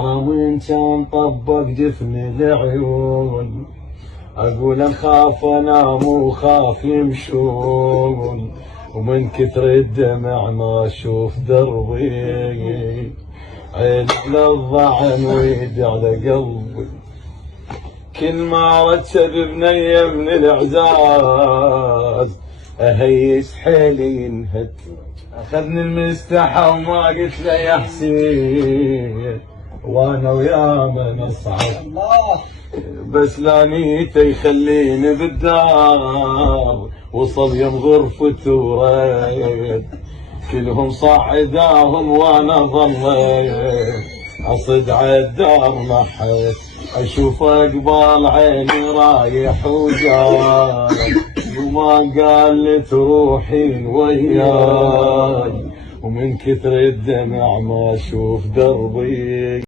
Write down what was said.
وين كان طبق جفني العيون، اقول نخاف انام وخاف يمشون، ومن كثر الدمع ما اشوف دربي، عين على الضعن ويد على قلبي، كل ما رتب بنيه من الاعزاز اهيس حيلي ينهد. اخذني المستحى وما قلت له يا حسين، وانا ويا من اصعد بس لا نيته يخليني بالدار، وصل يم غرفته وريد كلهم صعداهم وانا ظليت اصد عالدار محيت، اشوف اقبال عيني رايح وجاي، وما قال لي تروحين وياي، ومن كثر الدمع ما اشوف دربي.